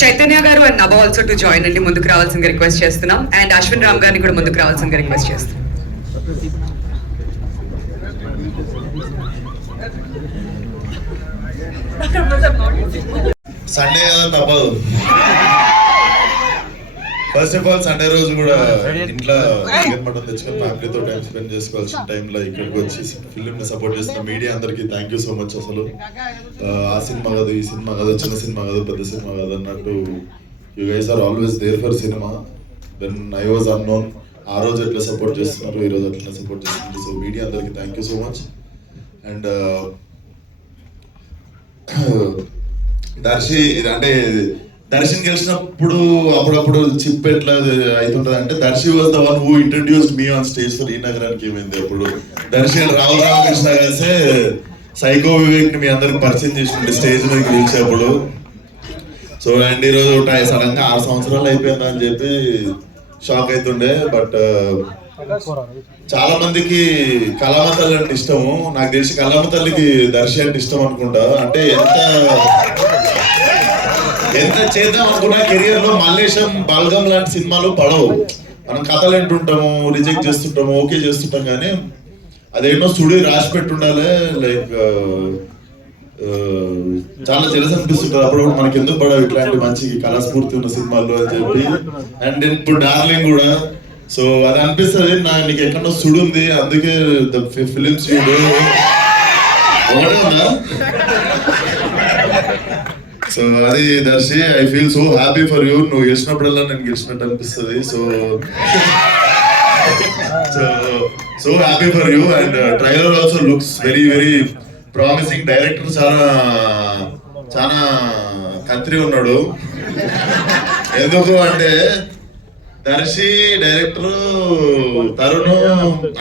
చైతన్య గారు and Nabha also to join అండి, ముందుకు రావాల్సిందిగా రిక్వెస్ట్ చేస్తున్నాం. అండ్ అశ్విన్ రామ్ గారిని కూడా ముందుకు రావాల్సిందిగా రిక్వెస్ట్ చేస్తున్నాం. సండే కదా తప్పదు. ఫస్ట్ ఆఫ్ ఆల్ సండే రోజు కూడా ఇంట్లో చికెన్ మటన్ తెచ్చుకొని ఫ్యామిలీతో టైం స్పెండ్ చేసుకోవాల్సిన టైంలో ఇక్కడికి వచ్చి ఫిల్మ్ ని సపోర్ట్ చేస్తున్న మీడియా అందరికి థ్యాంక్ యూ సో మచ్. అసలు ఆ సినిమా కాదు, ఈ సినిమా కాదు, చిన్న సినిమా కాదు, పెద్ద సినిమా కాదు అన్నట్టు you guys are always there for cinema. When I was unknown ఆ రోజు ఎట్లా సపోర్ట్ చేస్తున్నారు, ఈ రోజు అట్లా సపోర్ట్ చేస్తున్నారు. సో మీడియా అందరికి thank you so much. And Darshan గెలిచినప్పుడు అప్పుడప్పుడు చిప్ ఎట్లా అవుతుంటది అంటే, Darshi was the one who introduced me on stage for ఈ నగరానికి. ఏమైంది అప్పుడు దర్శి రావు రామకృష్ణ కలిసే సైకో వివేక్ ని మీ అందరికి పరిచయం చేసింది స్టేజ్ మీద గెలిచేప్పుడు. సో అండ్ ఈరోజు సడన్ గా 6 సంవత్సరాలు అయిపోయిందా అని చెప్పి షాక్ అవుతుండే. బట్ చాలా మందికి కళామ తల్లి అంటే ఇష్టము. నాకు తెలిసి కళామ తల్లికి దర్శి అంటే ఇష్టం అనుకుంటా. అంటే ఎంత చేద్దాం అనుకున్నా కెరియర్ లో మల్లేశం, బాల్గం లాంటి సినిమాలు పడవు. మనం కథలు వింటుంటాము, రిజెక్ట్ చేస్తుంటాము, ఓకే చేస్తుంటాం, కానీ అదేంటో స్టూడియో రాసి పెట్టుండాలి. లైక్ చాలా జలస్ అనిపిస్తుంటారు అప్పుడప్పుడు మనకి, ఎందుకు పడవు ఇట్లాంటి మంచి కళాస్ఫూర్తి ఉన్న సినిమాల్లో అని చెప్పి. అండ్ ఇప్పుడు డార్లింగ్ కూడా. సో అది అనిపిస్తుంది నీకు ఎక్కడో సుడుంది, అందుకే ఫిలిమ్స్ ఒకటి ఉందా. సో అది Darshi, I feel so happy for you. నువ్వు గెలిచినప్పుడల్లా నేను గెలిచినట్టు అనిపిస్తుంది. So happy for you. And trailer also looks very very promising. Director చాలా కంత్రి ఉన్నాడు. ఎందుకు అంటే దర్శి డైరెక్టర్ తరుణ్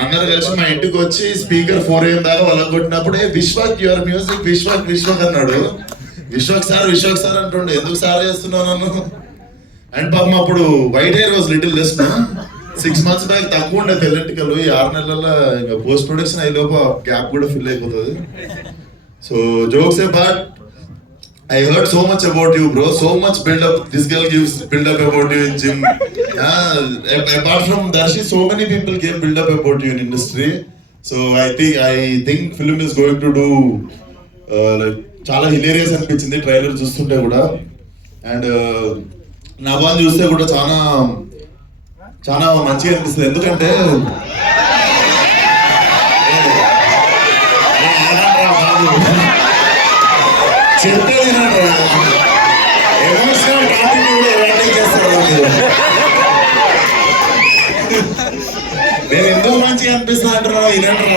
అందరు కలిసి మా ఇంటికి వచ్చి స్పీకర్ 4 AM దాకా వాళ్ళకి కొట్టినప్పుడు విశ్వాక్ యువర్ మ్యూజిక్ విశ్వాక్ అన్నాడు. విశ్వాక్ సార్ అంటుండే, ఎందుకు సార్ చేస్తున్నావు నన్ను. అండ్ పాపం అప్పుడు white hair was little less. 6 months back తక్కువ ఉండే తెల్లెంటికలు. ఈ 6 నెలల్లో ఇంకా పోస్ట్ ప్రొడక్షన్ అయ్యేలోపు గ్యాప్ కూడా ఫిల్ అయిపోతుంది. So jokes apart, I heard so much about you, bro. So much build-up. This girl gives build-up about you in gym. Apart from Darshi, so many people gave build-up about you in industry. So I think film is going to do like చాలా hilarious అనిపించింది trailer చూస్తుంటే కూడా. And నభాన్ చూస్తే కూడా చాలా చాలా మంచిగా అనిపిస్తుంది. ఎందుకంటే ఎమోషనల్ కంటిన్యూ చేస్తారు. నేను ఎందుకు మంచిగా అనిపిస్తా అంటున్నాను, వినంటారా?